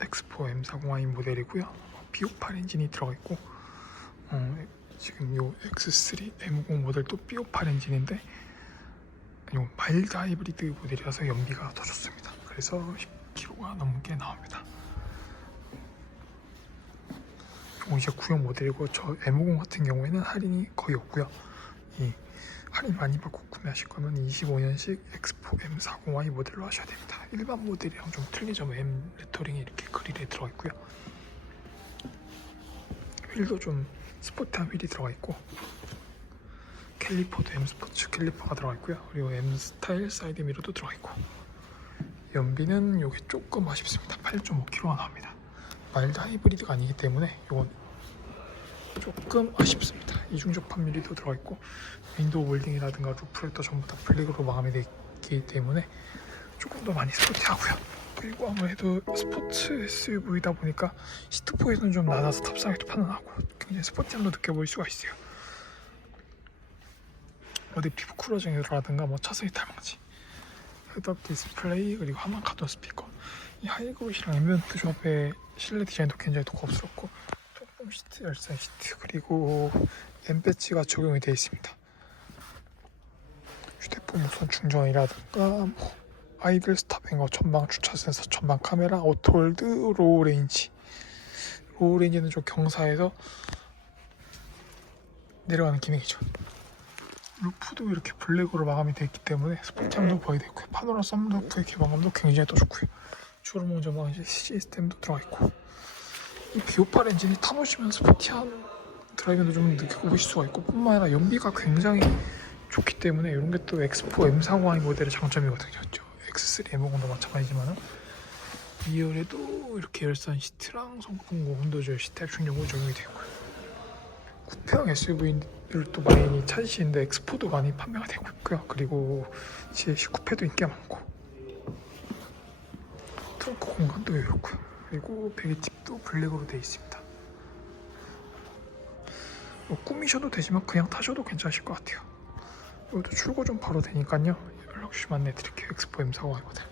X4 M40i 모델이고요. B58 엔진이 들어가 있고 어, 지금 요 X3 M50 모델도 B58 엔진인데 요 마일드 하이브리드 모델이라서 연비가 더 좋습니다. 그래서 10km가 넘게 나옵니다. 요 이제 구형 모델이고 저 M50 같은 경우에는 할인이 거의 없고요. 이 할인 많이 받고 구매하실 거면 25년식 X4 M40i 모델로 하셔야 됩니다. 일반 모델이랑 좀 틀리죠. M 레터링이 이렇게 그릴에 들어가 있고요. 휠도 좀 스포티한 휠이 들어가 있고 캘리퍼도 M 스포츠 캘리퍼가 들어가 있고요. 그리고 M 스타일 사이드 미러도 들어가 있고 연비는 이게 조금 아쉽습니다. 8.5km가 나옵니다. 마일드 하이브리드가 아니기 때문에 이건 조금 아쉽습니다. 이중적 판미리도 들어가 있고 윈도우 몰딩이라든가 루프렉터 전부 다 블랙으로 마감이 되어 있기 때문에 조금 더 많이 스포티하고요. 그리고 아무래도 스포츠 SUV다 보니까 시트 포지는 좀 낮아서 탑승하기도 편안하고 굉장히 스포티함도 느껴볼 수가 있어요. 어디 피부 쿨러징이라든가 뭐 차선이 탈망치 헤드업 디스플레이 그리고 화면 카드 스피커 이 하이그로시랑 앰비언트 조합의 실내 디자인도 굉장히 고급스럽고 시트 열선 시트 그리고 M 배지가 적용이 되어 있습니다. 휴대폰 무선 충전이라든가 뭐 아이들 스탑앤거 전방 주차 센서 전방 카메라 오토홀드 로우 레인지 로우 레인지는 좀 경사에서 내려가는 기능이죠. 루프도 이렇게 블랙으로 마감이 되어 있기 때문에 스포티함도 거의 되고요. 파노라 썬루프의 개방감도 굉장히 또 좋고요. 주름 저방 시스템도 들어가 있고 이 B58 엔진이 타보시면 스포티한 드라이브도 좀 느껴보실 수가 있고 뿐만 아니라 연비가 굉장히 좋기 때문에 이런 게또 X4 M40i 모델의 장점이거든요. 저 X3 M50도 마찬가지지만 2열에도 이렇게 열선 시트랑 송풍구 온도 조절 시트 충전구 적용이 되고요. 쿠페형 SUV를 또 많이 찾으시는데 X4도 많이 판매가 되고 있고요. 그리고 GLC 쿠페도 인기가 많고 트렁크 공간도 여유롭고요. 그리고 베개집도 블랙으로 되어 있습니다. 뭐 꾸미셔도 되지만 그냥 타셔도 괜찮으실 것 같아요. 이것도 출고 좀 바로 되니까요. 연락 주시면 안내 드릴게요. 엑스포 M45 모델.